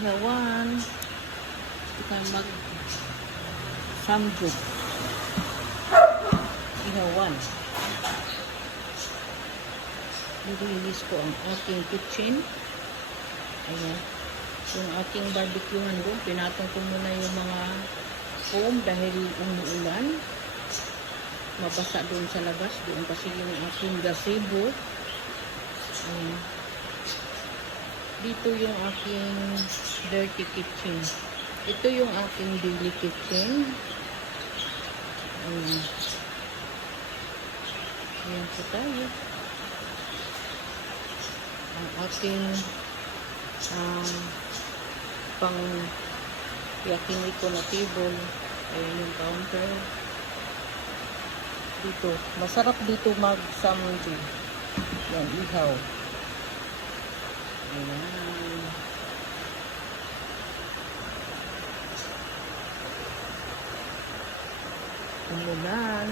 Ihawan. Kita mag samgyup. Ihawan. Nilinis ko ang aking kitchen. Ayan. Yung aking barbecuehan doon, pinatong ko muna yung mga foam dahil umuulan. Mabasa doon sa labas. Doon kasi yung aking gazebo. Ayan. Dito yung aking dirty kitchen. Ito yung aking daily kitchen. Ayan. Ayan po tayo. Ang aking pang yakiniko na table. Ayan yung counter. Dito. Masarap dito mag-samgyup. Yan, ihaw. Ayan. Umulan.